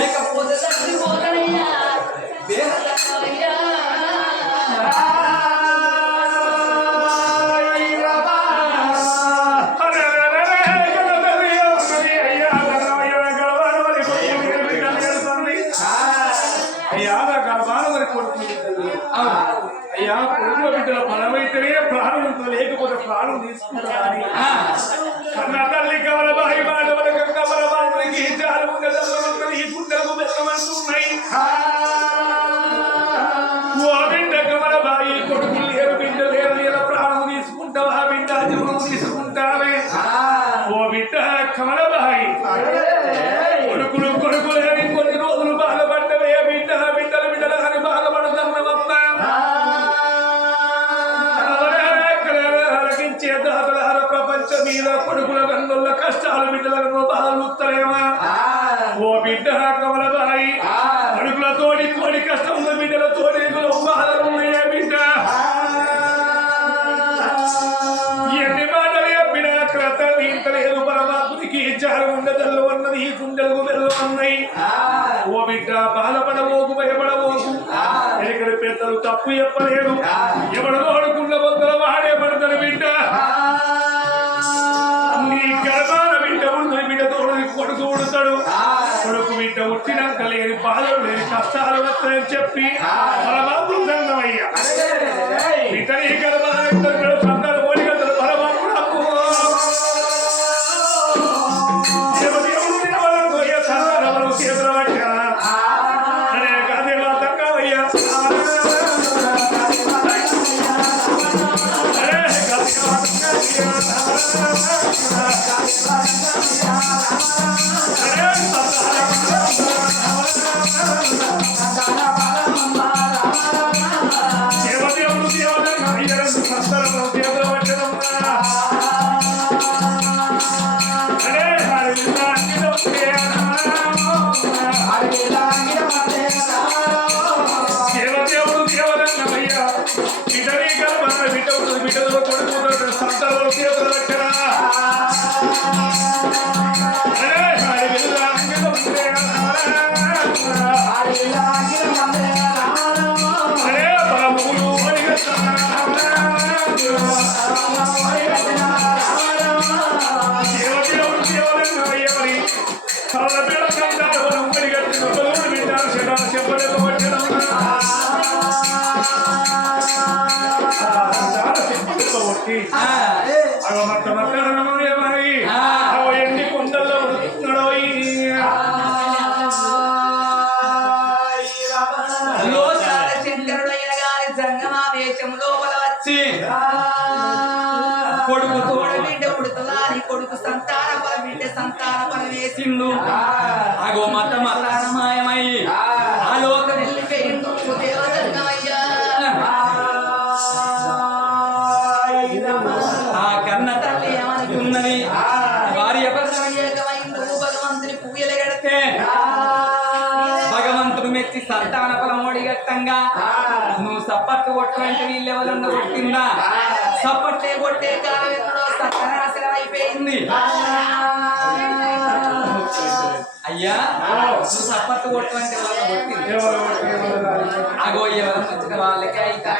లేకపోతే చచ్చిపోతానయ్యా దేహయ్యా అయ్యా కుటుంబ బిడ్డల ఫలమైతేనే ప్రాణం ఉంటుంది, లేకపోతే ప్రాణం తీసుకుంటారని కన్నా తల్లి కమల బాయి మాటవల కమల బాయికి జాలు ఈ గుండెలకు బెల్లమంటున్నాయి. ఓ బిడ్డ కమల బాయి కొడుకు లేరు బిడ్డ లేరు ఇలా ప్రాణం తీసుకుంటావా బిడ్డ జీవనం తీసుకుంటావే? ఓ బిడ్డ కమల బాయి కొడుకులు కొడుకు లేని కొన్ని రోజులు బాధపడ్డవే బిడ్డ బిడ్డలు బిడ్డలు అని బాధపడుతున్నవమ్మా. ప్రపంచం మీద కొడుకుల కన్నుల కష్టాలు బిడ్డలకు బాధలు ఉత్తరేమా? ఓ బిడ్డ కమలబాయి కొడుకులతోటి కోడి కష్టం బిడ్డలతోటి బాధలు ఉన్నాయా బిడ్డ? ఎన్ని మాటలు చెప్పినా క్రత ఇంతలేదు పరమాత్మకి జాలు ఉండదల్లు అన్నది ఈ గుండెలకు వెళ్ళు అన్నాయి. ఓ బిడ్డ బాధపడబోకు భయపడబోకు, ఎక్కడ పెద్దలు తప్పు చెప్పలేదు. ఎవడు వాడుకున్న బొద్దల వాడే పడతాడు బిడ్డ. నీ గర్భాల బిడ్డ ఉంటుంది బిడ్డ తోడు కొడుకు ఉడతాడు. కొడుకు బిడ్డ ఉట్టినాక లేని బాధలు లేని కష్టాలు వస్తాయని చెప్పి పరమాత్మ దండమయ్యా బిడ్డ నీ గర్భాల సంతాలు ఓడిగలుగుతాడు పరమాత్మ. చేతుల పట్టా అనేక దేవా తంగమయ్యా దేవదేవుడు దేవదంగా ఇద్దరు సంతానం చేతుల పట్టడం దేవదేవుడు దేవదంగమయ్యా ఇతని గర్భాన బిడ్డ ఉంటుంది బిడ్డలో కొడుకు సంతానం చేతుల పట్టరా దేవదేవుడు దేవదంగమయ్యా మరి కళ్ళ పేడ కంటారు ఉమ్మడి గట్టి నొక్కలు వింటారు చెప్పలేదు పట్టడం ఎన్ని కొండల్లో ఉడుతున్నాడో శంకరుడైన గారి సంగమావేశం లోపల వచ్చి కొడుకు తోడ బిడ్డ ఉడుతుందా అని కొడుకు సంతాన పల బిడ్డ సంతాన పల వేసిండు. అగో మత మతానమాయమై ఆ లోకం వెళ్ళిపోయిండు దేవదంగమయ్యా. ఆ కన్న తల్లి ఏమనుకున్నది? భార్య ఏకమైండు భగవంతుని పూయలు గడితే భగవంతుడు మెచ్చి సంతాన ఫలం ఒడిగట్టంగా నువ్వు సప్పట్టు కొట్టమంటే వీళ్ళెవరన్న కొట్టిందా? సప్పట్టే కొట్టే కాలం ఎక్కడో సత్యనాశనం అయిపోయింది. అయ్యా నువ్వు సప్పట్టు కొట్టమంటే వాళ్ళ కొట్టింది. అగో ఎవరు మంచిగా వాళ్ళకి అయితే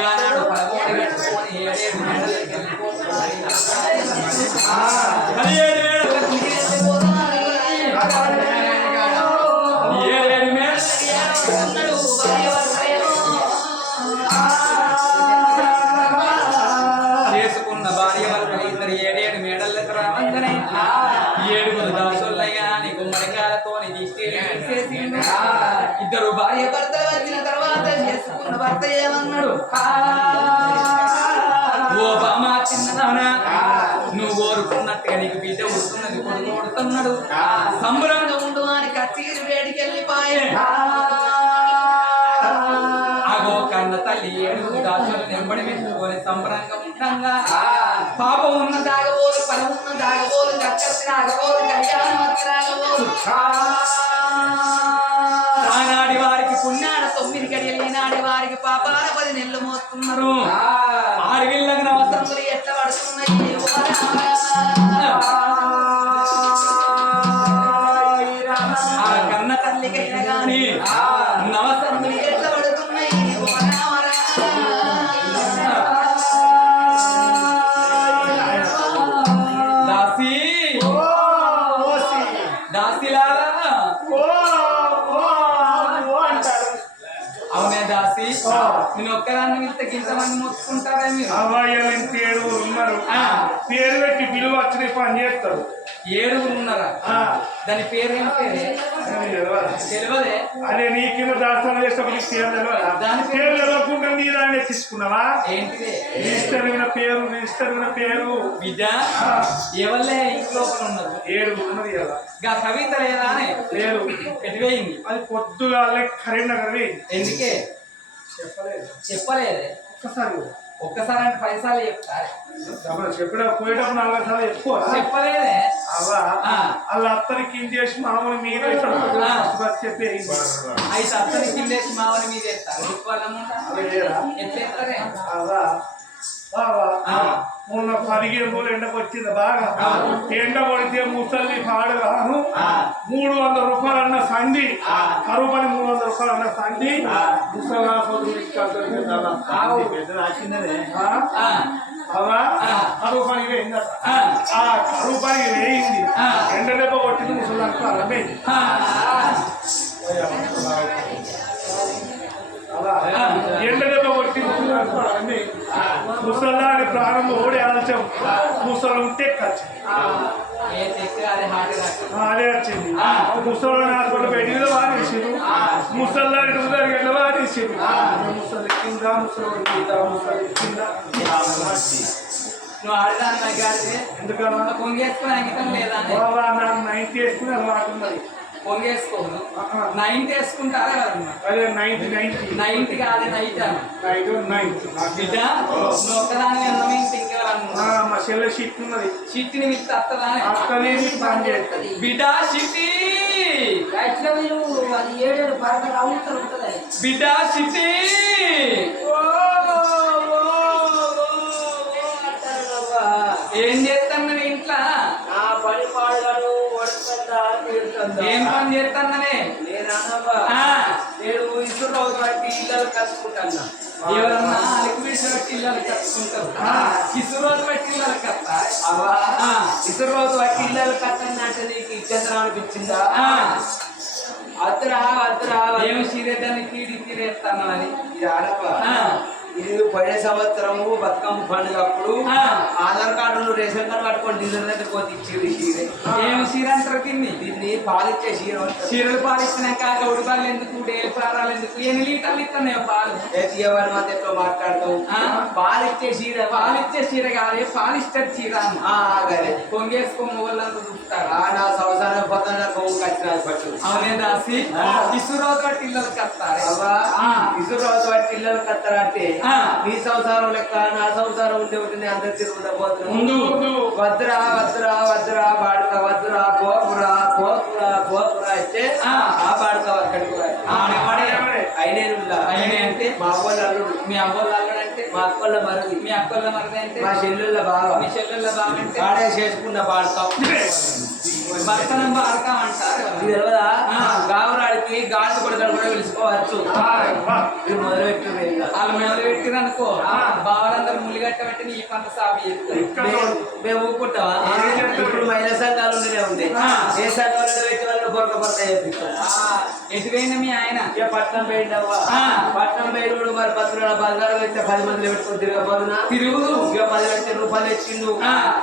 గానాడు పడగోడి కట్టుకొని 7 మేడలకి వెళ్ళిపోతున్నాడు. 7 మేడలకి చేసుకున్న భార్య వల్ల ఇద్దరు 7 మేడలకు రావంగానే 7 దాసులయ్యా నీ గుమ్మడికాయలతో ఇద్దరు భార్య భర్తలు వచ్చిన తర్వాత చేసుకున్న భర్త ఏమన్నాడు? ఓ బామా చిన్నదానా నువ్వు కోరుకున్నట్టుగా నీకు బిడ్డ ఉడుతున్నది కొడుకు ఉడుతున్నాడు సంబరంగా ఉండు అని కచ్చీరు వేడికి వెళ్ళిపోయే. అగో కన్న తల్లి 7 దాసులు నెంబడి మెచ్చుకొని సంబరంగా ఉండగా పాపం ఉన్న దాగబోలు పని ఉన్న దాగబోలు కక్కసిన ఆగబోలు కళ్యాణం రాగబోలు ఆనాడి వారికి పుణ్యాన 9 గడియలు ఈనాడి వారికి పాపాల 10 నెలలు మోస్తున్నారు. ఆడవిళ్ళకి నవసంతులు ఎట్లా పడుతున్నాయి నేను ఒక్కదాన్ని ఇంత ఇంతమంది మొత్తుకుంటారా మీరు అవ్వయ్యలు ఇంత 7 ఉన్నారు పేరు పెట్టి పిలువ వచ్చిన పని చేస్తారు 7 ఉన్నారా దాని పేరేం పేరే తెలియదే అదే నీ కింద దాస్తాను చేసేటప్పుడు పేరు తెలియదా దాని పేరు తెలియకుండా నీ దాన్ని తీసుకున్నావా ఏంటిదే రిజిస్టర్ పేరు బిడ్డ ఎవరిలే ఇంట్లో ఉన్నారు 7 ఉన్నది కదా గా కవిత లేదా అని లేదు ఎటువేయింది అది పొద్దుగా కరీంనగర్ ఎందుకే చెప్పలేదే ఒక్కసారి అంటే 10 సార్లు చెప్తారు చెప్పిన పోయేటప్పుడు 4 సార్లు ఎక్కువ చెప్పలేదే అవా వాళ్ళ అత్తని కింద చేసి మామూలు మీద చెప్పి అయితే అత్తని కిందేసి మామూలు మీద ఎత్తారు ఎట్లేస్తారే అవా మొన్న 15 రోజులు ఎండకు వచ్చింది బాగా ఎండ కొడితే ముసలి పాడగాను 300 రూపాయలు అన్న సండి కరువు పని 300 రూపాయలు అన్న సండి ముసలా అవా కరువు పనికి వేయింది ఆ కరువు పనికి వేయింది ఎండ దెబ్బ కొట్టింది ముసలానికి అలమైంది ఎండ దెబ్బ కొట్టి ముసలాని ప్రాణం ఓడి ఆల్చాం ముసలం తెక్కచ్చు అదే వచ్చింది ముసలాన్ని హాస్పిటల్ పెట్టిందో వాడేసారు ముసలాన్ని ఎట్లా వాడేసారు ముసలి కింద ముసలి కింద ముసలి కింద నువ్వు ఆడదాన్ని ఎందుకన్నా పొంగేసుకుని అంకితం లేదా నాకు 90 వేసుకుని అలవాటు ఉన్నది పొంగేసుకోను 90 వేసుకుంటారా కదమ్మా అదే 90 కాదే నైట్ బిడ్డ నువ్వు ఒక్కదాని అన్నమే ఇంకెవరన్నా మా చెల్లె షిట్ ఉన్నది చిట్టిని మిత్తి అత్తదాని అత్తనేది పని చేస్తుంది బిడ్డ చిట్టి బిడ్డ చిట్టి ఏం చేస్తాను ఇంట్లో ఏం పని చేస్తాననే నేను ఇసురు రోజు బట్టి ఇళ్ళలు కట్టుకుంటాను ఎవరన్నా లిక్విడ్స్ బట్టి ఇళ్ళలు కట్టుకుంటారు ఇసురు రోజు బట్టి ఇళ్ళలు కట్టా ఇసురు రోజు బట్టి ఇళ్ళలు కట్టండి అంటే నీకు ఇచ్చేంద్రం అనిపించిందా అద్దురా అద్దురా ఏమి చీరేదాన్ని తీరేస్తాను అని ఇది ఆడవా ఇది పోయిన సంవత్సరము బతుకమ్మ పండుగ అప్పుడు ఆధార్ కార్డు రేషన్ కార్డు పట్టుకొని డీజిల్ దగ్గర పోతే ఇచ్చేది చీరే ఏమి చీర అంటారు తిండి దీన్ని పాలిచ్చే చీర చీరలు పాలు ఇచ్చినాక గౌడి పాలు ఎందుకు డేలు పారాలు ఎందుకు 8 లీటర్లు ఇస్తున్నాయి పాలు తీయవారి మధ్యలో మాట్లాడతావు పాలిచ్చే చీర పాలిచ్చే చీర కాదు పాలిస్టర్ చీర అదే పొంగేసుకో వాళ్ళంతా చూస్తారా నా సంవత్సరం పొద్దున్న కొమ్ము కట్టిన పట్టు అవునే దాసి ఇసురు రోజు బట్టి ఇళ్ళలు కట్టారు ఇసురు రోజు బట్టి ఇళ్ళలు కట్టారంటే నీ సంసారం లెక్క నా సంసారం ఉంటే ఉంటే అందరి తిరుగుతా పోతున్నాను వద్దురా వద్దురా వద్దురా బాడుక వద్దురా పోకురా పోకురా పోకురా అయితే ఆ బాడుక అక్కడికి అయినే అంటే మా అవ్వల అల్లుడు మీ అవ్వల అల్లుడు అంటే మా అక్కల మరది మీ అక్కల మరది అంటే మా చెల్లెళ్ళ బాగా మీ చెల్లెళ్ళ బాగా అంటే ఆడే చేసుకున్న బాడుతాం భర్తనం బాడతాం అంటారు తెలియదా గావరాడికి గాలి కొడతాడు కూడా పిలుచుకోవచ్చు మొదలుపెట్టి వాళ్ళు మొదలు పెట్టిరనుకో బావలందరూ ములిగట్ట పెట్టి నీ పంట సాగు చేస్తారు మేము ఊపుకుంటావా ఇప్పుడు మహిళా సంఘాలు ఉండేనే ఉంది ఏ సంఘాలు పెట్టి వాళ్ళు పొరక చేపిస్తాం ఎటువైనా మీ ఆయన ఇక పట్నం పోయిండవ్వా పట్నం పోయినప్పుడు మరి 10 బంగారం అయితే 10 మంది పెట్టుకుని తిరగబోదునా తిరుగు ఇక 10 లక్షల రూపాయలు ఎక్కిండు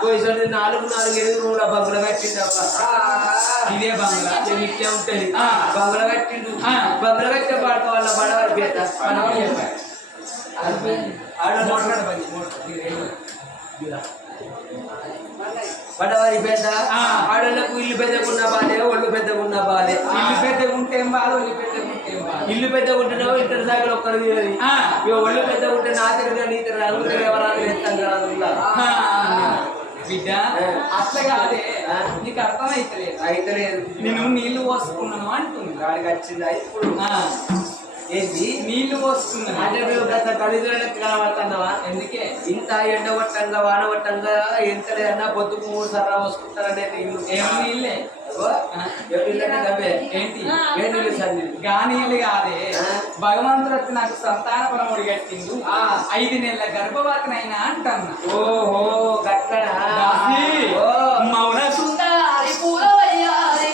పోయి 4 రూముల బంగుల కట్టిండవ్వా ఇదే బంగ్లా ఇట్లే ఉంటది బంగుల కట్టిండు బంగుల కట్టే పాడుకో వాళ్ళ బడవారి పేట పడవారి పెద్ద ఆడలకు ఇల్లు పెద్దగున్న బాధే ఒళ్ళు పెద్దగున్న బాధే ఇల్లు పెద్దగా ఉంటే ఏం బాధ ఒళ్ళు పెద్దగా ఉంటే ఏం బాధ ఇల్లు పెద్దగా ఉంటేనేమో ఇంటర్ దాకా ఒక్కరు తీరది ఇక ఒళ్ళు పెద్దగా ఉంటే నా తిరగా నీ తిరగా నలుగురు ఎవరాలు ఎత్తాం కదా బిడ్డ అట్లా కాదే నీకు అర్థమైతలేదు అయితలేదు నేను నీళ్లు పోసుకున్నాను అంటుంది గాడికి వచ్చింది ఇప్పుడు ఏంటి నీళ్లు పోసుకున్నాను అంటే మేము గత తల్లిదండ్రులకు కనబడుతున్నావా ఎందుకే ఇంత ఎండగొట్టంగా వానగొట్టంగా ఎంత లేదన్నా పొద్దుకు 3 సార్లు పోసుకుంటారనే నీళ్ళు ఏం నీళ్ళే ఏంటి ఏ నీళ్ళు సార్ గా నీళ్ళు కాదే భగవంతుడు వచ్చి నాకు సంతాన పరముడి కట్టిండు 5 నెలల గర్భవతినైనా అంటన్నా ఓహో గట్లనా మౌన సుందరి పూలవయ్యారి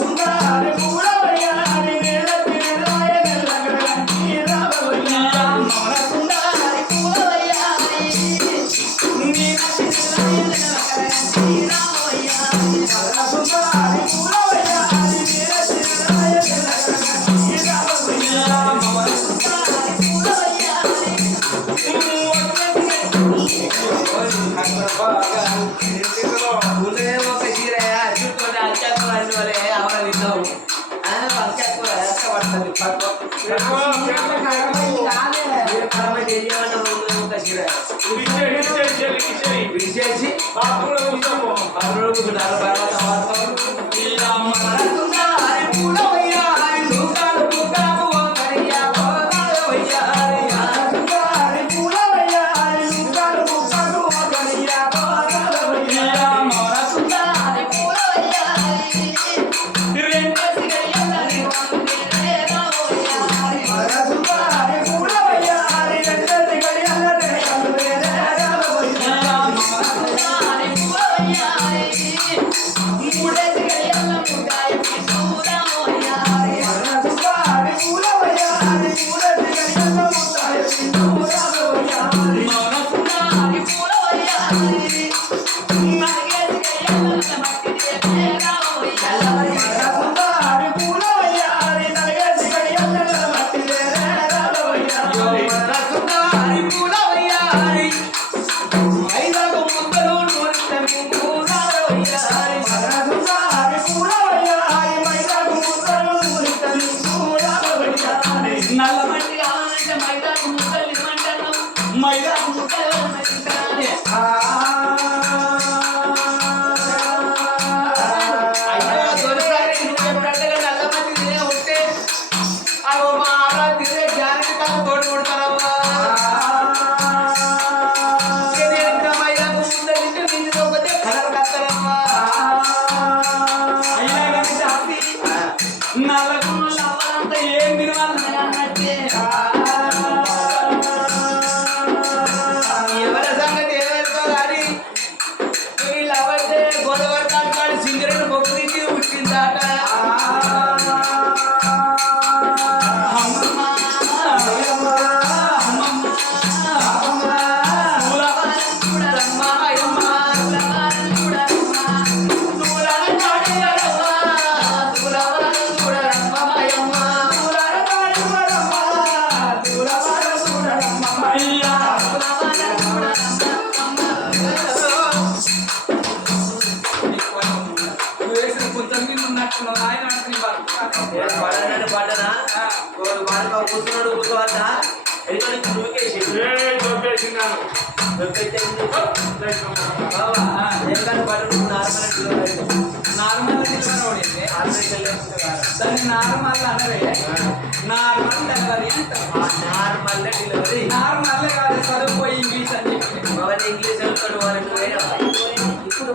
సుందరి పూలవయ్యారి ఉన్నదే ఒక చీర చుట్టుకొని అత్యాత్మ వాళ్ళే అవర తిన్నావు పంచాత్మ పడుతుంది ఒక చీర విడిచేసి కూర్చున్నారు తర్వాత కూర్చున్నాడు కూర్చోవద్దా దాన్ని నార్మల్ అనరే నార్మల్ డెలివరీ అంటారు నార్మల్ డెలివరీ నార్మల్ కాదు చదువుపోయి ఇంగ్లీష్ అని చెప్పి అవన్నీ ఇంగ్లీష్ చదువుతాడు వాళ్ళకి ఇప్పుడు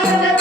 Bye.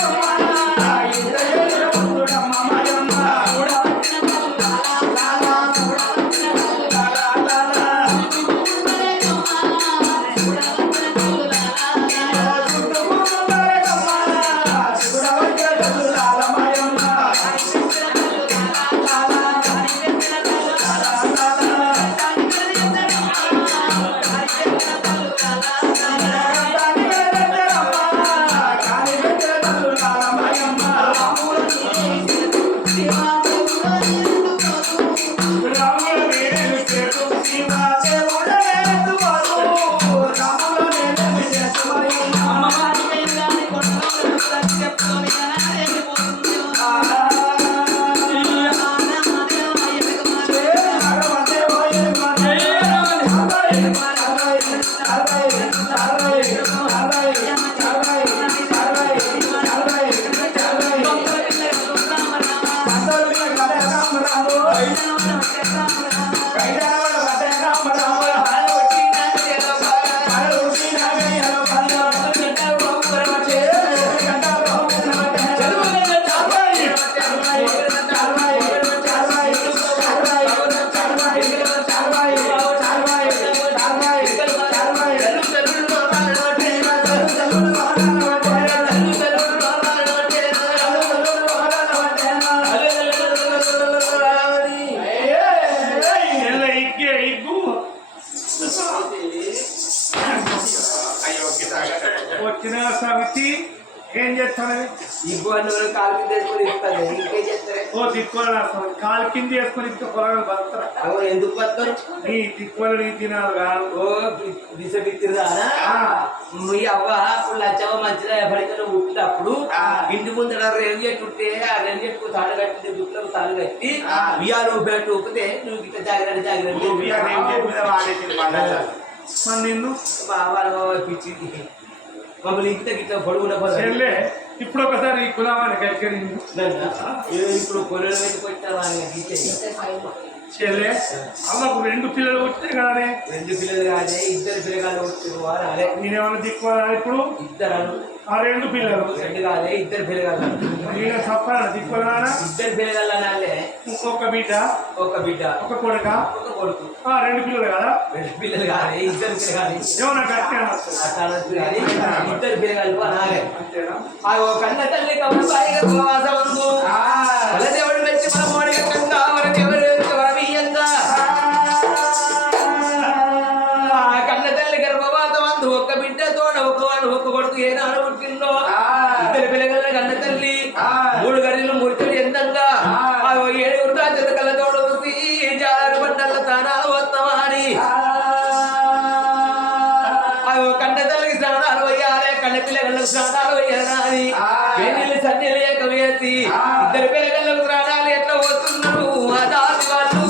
ఏం చేస్తానని ఇబ్బు అన్న కాలు కింద వేసుకొని ఇస్తాను ఇంకేం చేస్తారే ఓ దిక్కువలు వస్తాను కాలు కింద వేసుకొని ఇంత పొలాలు బతుకుతారా అగో ఎందుకు బతకరు నీ దిక్కువలు నీ తినాలి కాదు ఓ దిశ బిత్తిరుదానా మీ అవ్వ అప్పుడు లచ్చవ్వ మంచిగా ఎవరికైనా పుట్టినప్పుడు ఇంటి ముందర రేలు చెట్టు ఉంటే ఆ రేలు చెట్టుకు తాడు కట్టి దుక్కులకు తాడు కట్టి బియ్యాలు ఊపినట్టు ఊపితే నువ్వు ఇట్లా జాగ్రత్త మరి నిన్ను వాళ్ళు పిచ్చి మమ్మల్ని ఇంటి గిట్ల పొడుగున చెల్లె ఇప్పుడు ఒకసారి ఈ కులామాన్ని కలిగి ఇప్పుడు కొరలు పెట్టుకొచ్చావా చెల్లె అమ్మకు 2 పిల్లలు వచ్చాయి కదానే 2 పిల్లలు కాదే 2 పిల్లగాళ్ళు వచ్చారు నేనేమన్నా దిక్కు ఇప్పుడు ఇద్దరు ఆ 2 పిల్లలు 2 కాదే 2 పిల్లగాళ్ళు నేను చెప్పాను దిక్కువలానా 2 పిల్లగాళ్ళు అనాలే ఇంకొక బిడ్డ ఒక బిడ్డ ఒక కొడుక ఒక కొడుకు 2 పిల్లలు కదా 2 పిల్లలు కాదే 2 పిల్లగాళ్ళు ఏమన్నా గట్టిగా అట్లా అనొచ్చు కానీ 2 పిల్లగాళ్ళు అనాలే అంతేనా ఆ కన్న తల్లి కమసాయిగా గోవాసవందు దేవుడు మెచ్చి మన మోడి గంగా మన దేవుడు వరవీయంగా కన్న తల్లి గర్భవాసవందు ఒక్క బిడ్డ తోడ ఒకవాడు ఒక్క కొడుకు ఏనాడు పుట్టిందో 2 పిల్లగల కన్న తల్లి 3 గడిలు మురిచడు ఎంతంగా 7 రాజుల కళ్ళ తోడు జారు బండల తానాలు వస్తామని కన్న తల్లికి స్నానాలు వేయాలి కన్న పిల్లగళ్ళకు స్నానాలు వేయాలని పెళ్లి సన్నీలు ఏకవేసి 2 పిల్లగళ్ళకు స్నానాలు ఎట్లా పోతున్నారు ఆ దాసి వాళ్ళు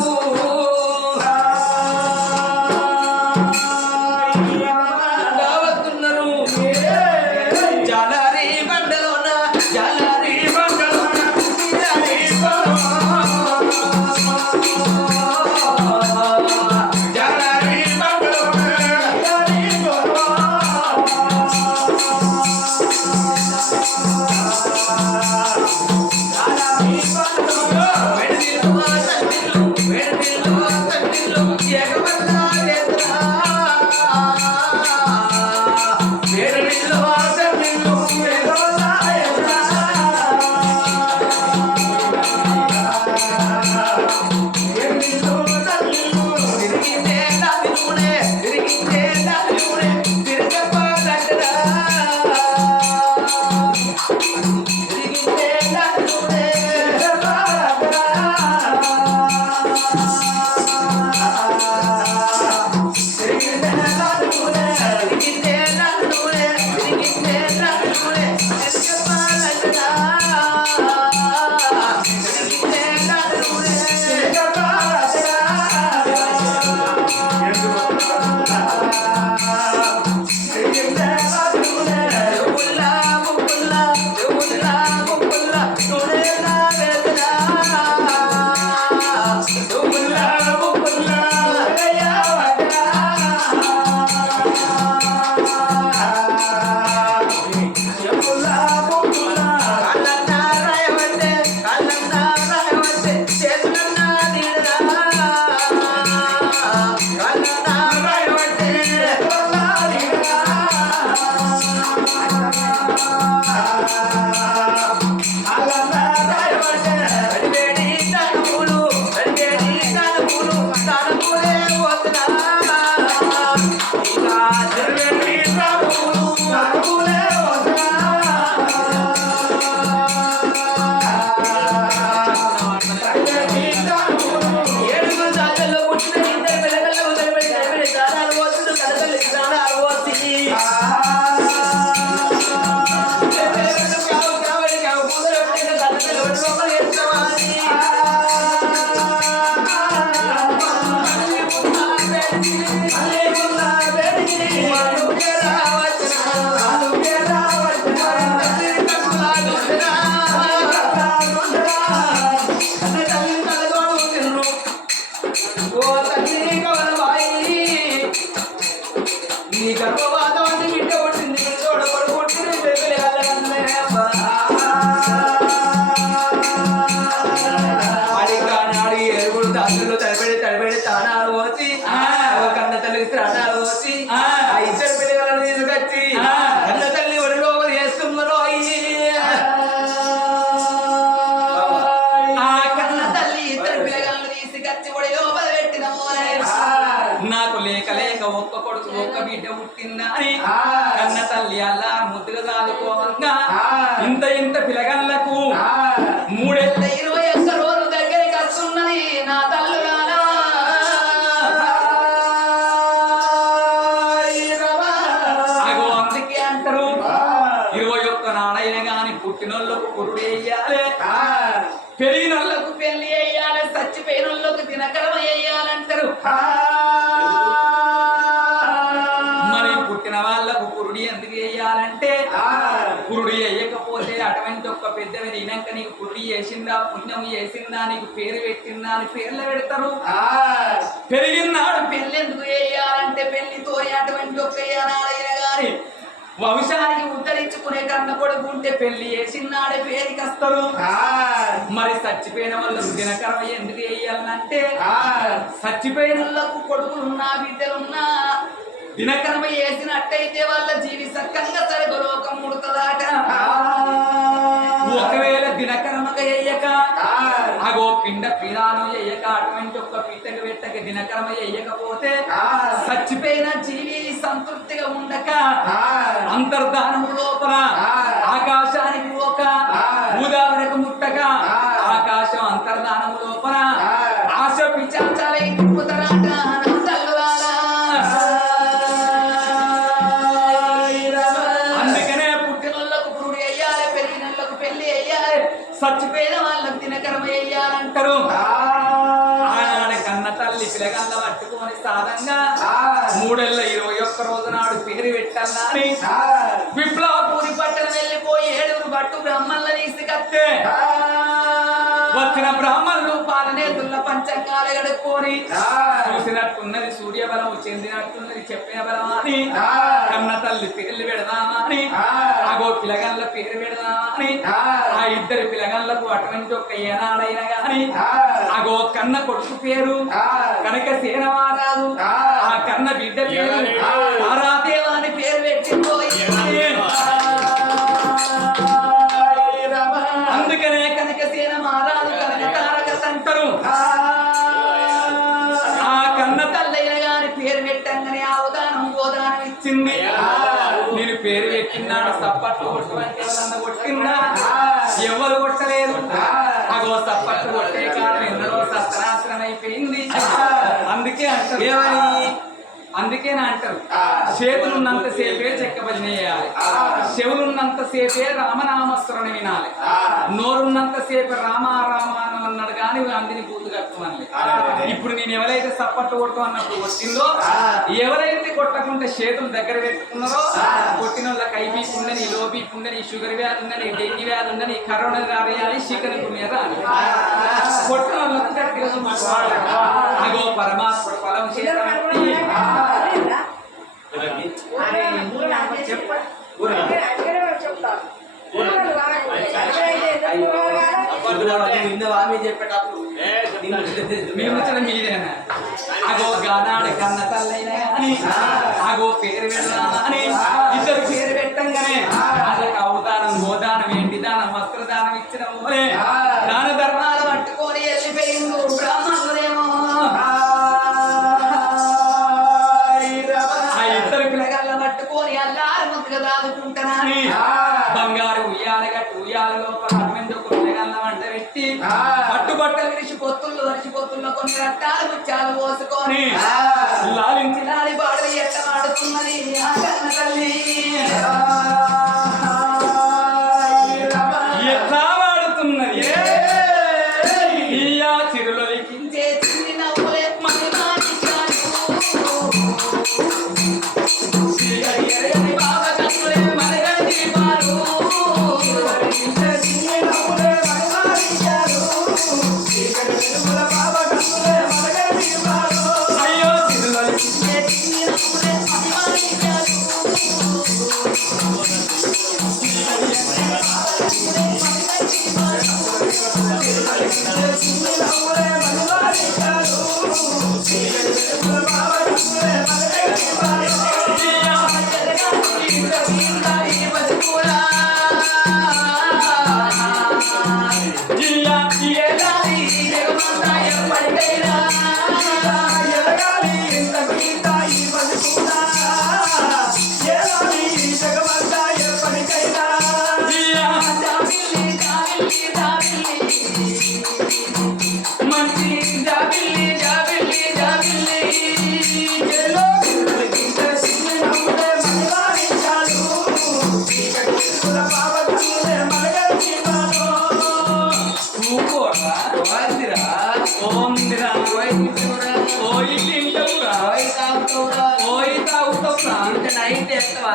వస్తున్నారు జాలారి బండలోన జాలారి బండలోన జాలారి ఒక్క కొడుకు ఒక్క బిడ్డ పుట్టిందని కన్న తల్లి అలా ముద్దుగా సాదుకోవంగా అంత ఇంత పిలగన్లకు 321 రోజులు దగ్గరికి వస్తున్నది నా తల్లులారా. అగో అందుకే అంటారు 21 నాడైన గాని పుట్టినోళ్ళకు పురుడు వేయాలి, పెరిగినోళ్ళకు పెళ్లి వేయాలి, చచ్చిపోయినోళ్ళకు దినకరమ వేయాలంటారు. మరి పుట్టిన వాళ్ళకు పురుడి ఎందుకు వేయాలంటే పురుడి వేయకపోతే అటువంటి ఒక్క పెద్దవి తినాక నీకు పురుడి వేసిందా పుణ్యం వేసిందా నీకు పేరు పెట్టిందా అని పేర్లు పెడతారు. పెరిగినాడు పెళ్లి ఎందుకు వేయాలంటే పెళ్లితో అటువంటి ఒక్క నాడైన గాని వంశానికి ఉద్ధరించుకునే కన్న కొడుకు ఉంటే పెళ్లి చేసినాడే పేరుకి వస్తారు. మరి చచ్చిపోయిన వాళ్ళకు దినకరమ ఎందుకు వేయాలంటే చచ్చిపోయిన వాళ్ళకు కొడుకులున్నా బిడ్డలున్నా దినకరమ వేసినట్టయితే వాళ్ళ జీవి సక్కంగా సర్వలోకం ముడుతుందాట. ఒకవేళ దినకరమగా వేయక అగో పిండ పీడానం వేయక అటువంటి ఒక్క పిట్టక పెట్టక దినకరమ వేయకపోతే చచ్చిపోయిన జీవి సంతృప్తిగా ఉండక అంతర్ధానము లోపల ఆకాశానికి ఒక ఉదాహరణకు ముట్టక ఆకాశం అంతర్ధానము లోపల ఆశ పిచాచాలై తిప్పుతారాట. అందుకనే పుట్టినోళ్ళకు పురుడు వేయాలి, పెరిగినోళ్ళకు పెళ్లి వేయాలి, చచ్చిపోయిన వాళ్ళకు దినకరమ వేయాలంటారు. ఆనాడు కన్న తల్లి పిలగల్ల పట్టుకొని సాధంగా 321 రోజు నాడు పేరు పెట్టాలని విప్లవపూరి పట్టణం వెళ్ళిపోయి 7 బట్టు బ్రహ్మల్ల తీసుకత్తే వచ్చిన బ్రాహ్మణులు పాలనేతుల పంచంగాలు గడుక్కొని చూసినట్టున్నది సూర్యబలం చెందినట్టున్నది చెప్పిన బలం అని కన్న తల్లి పేర్లు పెడదామని ఆగో పిలగల్ల పేరు పెడదామని ఆ ఇద్దరు పిలగల్లకు అటువంటి ఒక్క ఏనాడైనా గాని ఆగో కన్న కొడుకు పేరు కనుక సేనవారాదు ఆ కన్న బిడ్డ పేరు తారాదేవాని పేరు పెట్టిపోయి. అందుకనే కనుక సేన మారాదు కనుక తారక అంటారు. ఆ కన్న తల్లైన గాని పేరు పెట్టంగానే అవగాహన గోదానం ఇచ్చింది. నేను పేరు పెట్టినాడు సప్పట్లు కొట్టుకుంటే ఎవరన్నా కొట్టిందా? ఎవరు కొట్టలేదు. అగో సప్పట్లు కొట్టే కాలం ఎందరో సత్రాసనం అయిపోయింది. అందుకే అంటారు ఏమని అందుకేనా అంటారు చేతులున్నంత సేపే చెక్క భజన చేయాలి, చెవులున్నంత సేపే రామనామస్మరణ వినాలి, నోరున్నంత సేపు రామ రామ అన్నాడు కానీ అందిని పూర్తి కట్టుకోవాలి. ఇప్పుడు నేను ఎవరైతే సప్పట్లు కొట్టు అన్నప్పుడు కొట్టిందో ఎవరైతే కొట్టకుంటే చేతులు దగ్గర పెట్టుకున్నారో కొట్టిన వాళ్ళకి ఐబీపీ ఉండని, లో బీపీ ఉండని, షుగర్ వ్యాధి ఉందని, డెంగ్యూ వ్యాధి ఉందని, కరోనా రాయాలి, శీకరకు మీద కొట్టిన వాళ్ళకి గట్టిగా అగో పరమాత్ముడు ఫలం చేస్తాను. చెప్పేటప్పుడు మీదేనా అగో గానాడు కన్న తల్లైనా అని అగో పేరు పెడదామని ఇద్దరు పేరు పెట్టంగానే వాళ్ళకి అవదానం గోదానం ఏంటి దానం వస్త్రదానం ఇచ్చిన దాన ధర్మాలు పట్టుకొని వెళ్ళిపోయిండు బ్రాహ్మణులేమో. ఆ ఇద్దరు పిల్లగాళ్ళ పట్టుకొని అల్లారు ముద్దుగా దాదుకుంటానని బంగారు ఉయ్యాల గట్టు ఉయ్యాల లోపల పిల్లగాళ్ళ వంట పెట్టి పట్టుబట్టలు విరిచి పొత్తుల్లో వరిచి పొత్తుల్లో కొన్ని రక్తాలు ముత్యాలు పోసుకొని లాలించి లాలి బాడలు ఎట్ట మాడుతున్నది ఆ కన్న తల్లి. ఎట్లా వాడుతున్నది ఇయా చిరులో లిఖించే చిన్ని నవ్వులే మని మానిషాలు బాబా కన్నులే మనగడి దీపాలు అయ్యో చిరులో లిఖించే చిన్ని నవ్వులే మని మానిషాలు Yeah. మంచి జాబిల్లి జాబిల్లి జాబిల్లి చెల్లో ఓందిరా ఓయి తింటవురా ఓయి తాగుతావురా నైట్ ఎత్తవా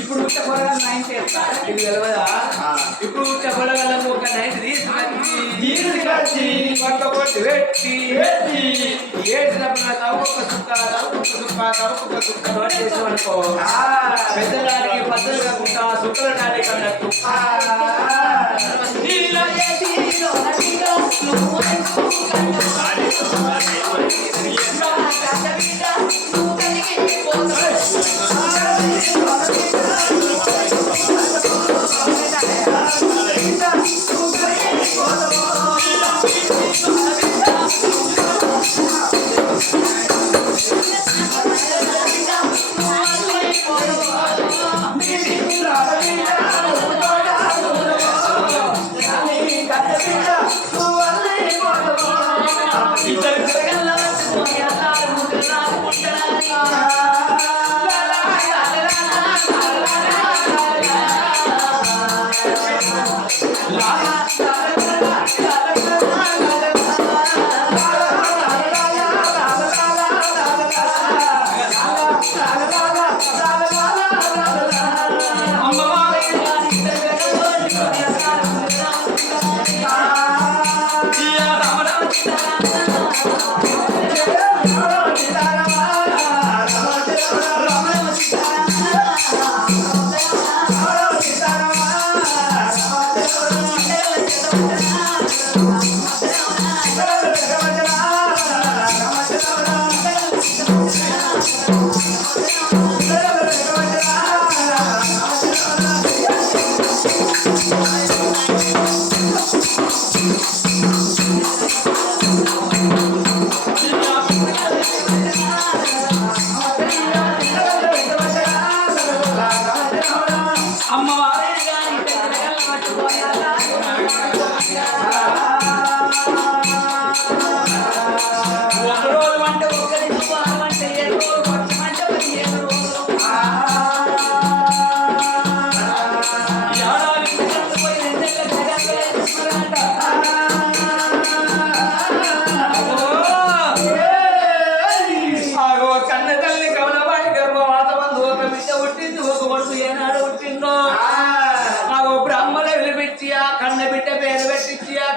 ఇప్పుడు ఉట్ట పొరగా 9 చేస్తా ఇది తెలవదా ఇప్పుడు చెప్పగల ఒక నైట్ తీసుకొచ్చి పక్క కొట్టి పెట్టి ఏడ్చినప్పుడు తవ్వొక్క తవ్వొక్క సుక్క నోటేసామనుకో పెద్దదానికి పద్ధతి కాకుండా సుక్కల నాటికి అన్నట్టు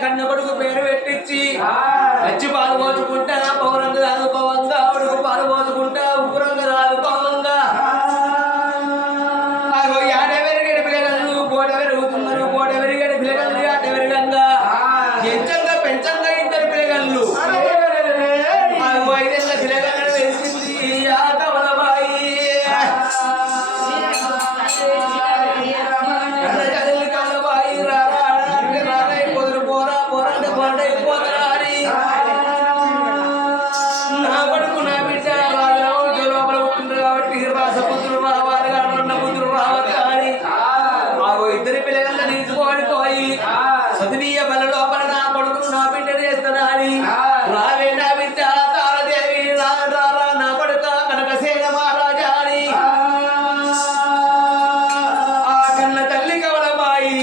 కన్న కొడుకు పేరు పెట్టించి వచ్చి పాలు పోసుకుంటా పౌరంగా రాదు పవంగా ఉడుకు పాలు పోసుకుంటా ఉపురంగా రాదు పవంగా ఆడ పెరిగడి పిల్లగలు గోడ పెరుగుతున్నారు గోడ పెరిగడి పిల్లగలు ఆట పెరగంగా ఎంచంగా పెంచంగా ఇద్దరు పిల్లగళ్ళు 5 ఏళ్ళ పిల్లగలను వెలిసింది ఆ కమలబాయి కమలబాయి నా పడుకు నా బిడ్డ రాజు లోపల ఉంటుంది కాబట్టి సముద్రం రావాలి అన్న బుద్ధులు రావాలి అని మాకు ఇద్దరి పిల్లగల్లా నిలుచుకోవాలి పోయి చదివీయ బల లోపల నా కొడుకును నా బిడ్డ చేస్తున్నా అని రావే నా బిడ్డ తారదేవి రారా నా కొడుక కనకసేన మహారాజా అని ఆ కన్న తల్లి కవలబాయి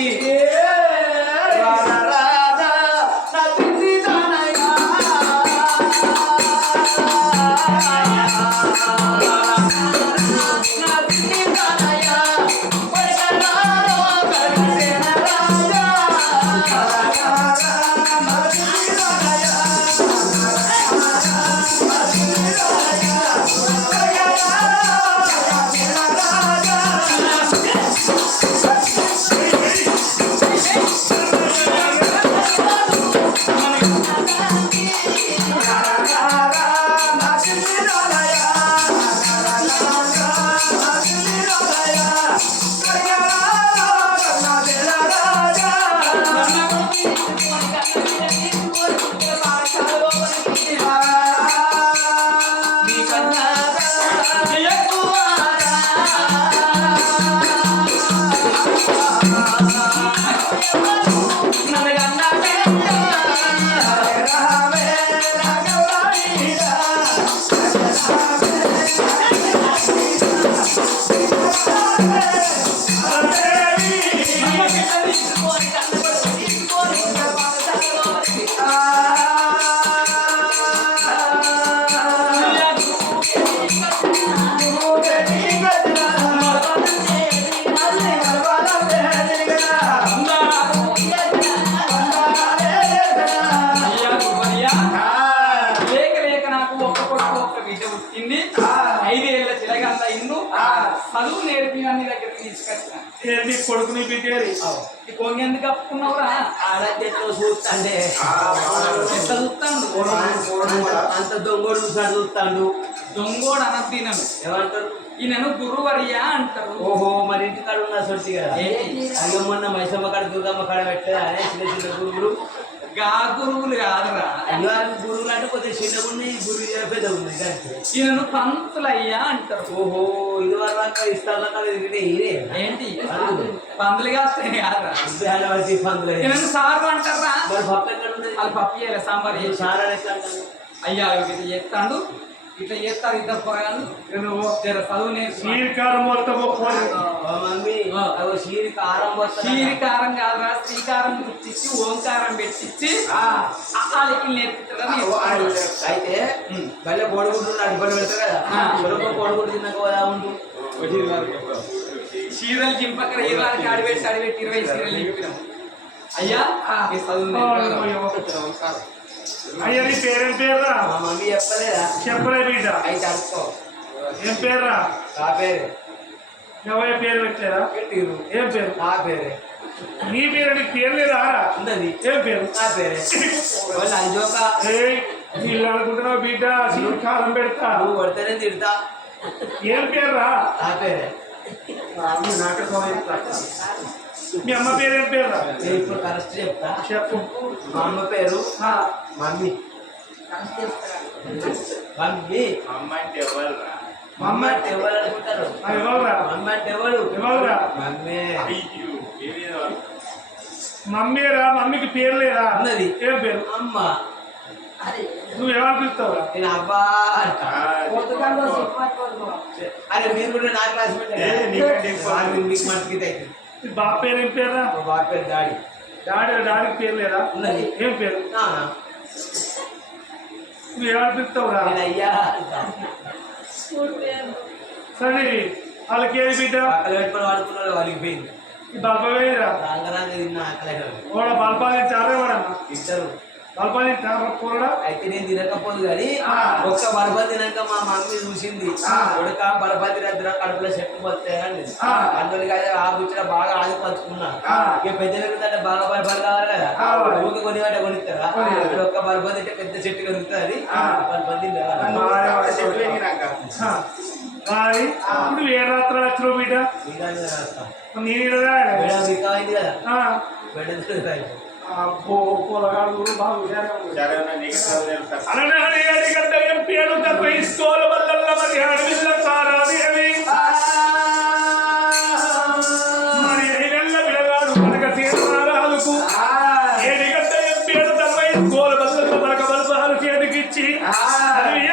తీసుకొని కన్నబడి తీసుకొని పాఠశాలలోకి లేక లేక నాకు ఒక్క కొడుకు ఒక్క బిడ్డ పుట్టింది 5 ఏళ్ల చిలగంత ఇల్లు చదువు నేర్పి నీ దగ్గరికి తీసుకొచ్చిన ఏంటి కొడుకుని బిడ్డేది ఈ కొంగ ఎందుకు కప్పుకున్నావురా ఆడెట్లో చూస్తాండే ఎట్లా చూస్తాడు అంత దొంగడు చూసాడు చూస్తాడు దొంగోడు అనద్దు ఈయనను ఏమంటారు ఈయనను గురువర్య అంటారు ఓహో మరి ఇంటి కాడ ఉన్న సొంటి కదా అయ్యో మొన్న మైసమ్మ కాడ దుర్గమ్మ కాడ పెట్టలేదు అదే చిన్న చిన్న గురువులు గా గురువులు కాదురా అయ్యో గురువులు అంటే కొద్దిగా చిన్నగా ఉన్నాయి గురువు పెద్ద ఉంది దానికి ఈయనను పంతులయ్యా అంటారు ఓహో ఇది వరకు ఇస్తాను ఇదే ఇదే ఏంటి పందులు కాస్తాయి కాదురా పందులు ఈయనను సారు అంటారా మరి పప్పు ఎక్కడ ఉంది వాళ్ళు పప్పు చేయాలి సాంబార్ చేసి చాలా ఎట్లా అంటారు అయ్యా ఇట్లా చేస్తాడు ఇట్లా చేస్తారు ఇద్దరు పొరగాలు జర చదువు నేర్చు శ్రీకారం మొత్తం మమ్మీ అవి షీరి కారం శ్రీకారం కాదురా శ్రీకారం గుర్తించి ఓంకారం పెట్టించి వాళ్ళకి నేర్పుతారని అయితే మళ్ళీ కోడిగుడ్డు అడ్డుపడి పెడతారు కదా కొడుకు కోడిగుడ్డు తిన్నాక కదా ఉండు చీరలు చింపకర ఇరవై అడిపెట్టి 20 చీరలు చింపినాం అయ్యా ఈ చదువు అయ్యా నీ పేరేం పేర్రా మా మమ్మీ చెప్పలేదా చెప్పలే బిడ్డ అయితే అనుకో ఏం పేర్రా నా పేరే ఎవరి పేరు పెట్టలేదా పెట్టిరు ఏం పేరు నా పేరే నీ పేరు నీకు పేరు లేదా ఉన్నది ఏం పేరు నా పేరే వాళ్ళు అంజోక వీళ్ళు అనుకుంటున్నావు బిడ్డ శ్రీకారం పెడతా నువ్వు కొడితేనే తిడతా ఏం పేర్రా నా పేరే మీ అమ్మ పేరు ఏం పేర్రా నేను ఇప్పుడు కరెక్ట్ చెప్తా చెప్పు మా అమ్మ పేరు మమ్మీ మమ్మీ అమ్మ అంటే మమ్మ అంటే ఎవరు అనుకుంటారు ఎవరురా మమ్మ అంటే ఎవరు ఎవరురా మమ్మీ మమ్మీరా మమ్మీకి పేరు లేదా ఉన్నది ఏం పేరు అమ్మ నువ్వు ఎవరు పిలుస్తావురా నేను అబ్బా అంట అరే మీరు కూడా నా క్లాస్ మీకు మట్టుకి అయితే నీ బాబు పేరు ఏం పేరురా మా బాబు పేరు డాడీ డాడీకి పేరు లేదా ఉన్నది ఏం పేరు నాన్న నువ్వు ఎవరు పిలుస్తావురా నేను అయ్యా అంట సరే వాళ్ళకి ఏది బిడ్డ అక్కడ పెట్టుకొని వాడుకున్నాడు వాళ్ళకి పోయింది ఈ బల్పవేరా రంగరంగ తిన్న ఆకలి ఓడ బల్పాలి చారే వాడమ్మా ఇద్దరు బల్పాలి చార కూరడా అయితే నేను తినకపోదు కానీ ఒక్క బలపతి తినాక మా మమ్మీ చూసింది ఉడక బలపతి దగ్గర కడుపులో చెట్టు పోతాయని అందులో ఆ బుచ్చట బాగా ఆది పంచుకున్నా ఇక పెద్ద పెరుగుతుంటే బాగా బలపతి కావాలి కదా ఊరికి కొని వాటి కొనిస్తారా ఇప్పుడు ఒక్క బలపతి అంటే పెద్ద చెట్టు కలుగుతుంది బలపతి మరి ఇప్పుడు ఏ రాత్రి వచ్చినావు బిడ్డ నేను అయింది కదా బెడ అబ్బో పొలగాడు బాగా అలనాడి పేరు తప్ప ఇసుకోల వల్ల మరి అడవిల్ల సారాదేవి మరి 5 నెలల పిల్లగాడు కనుక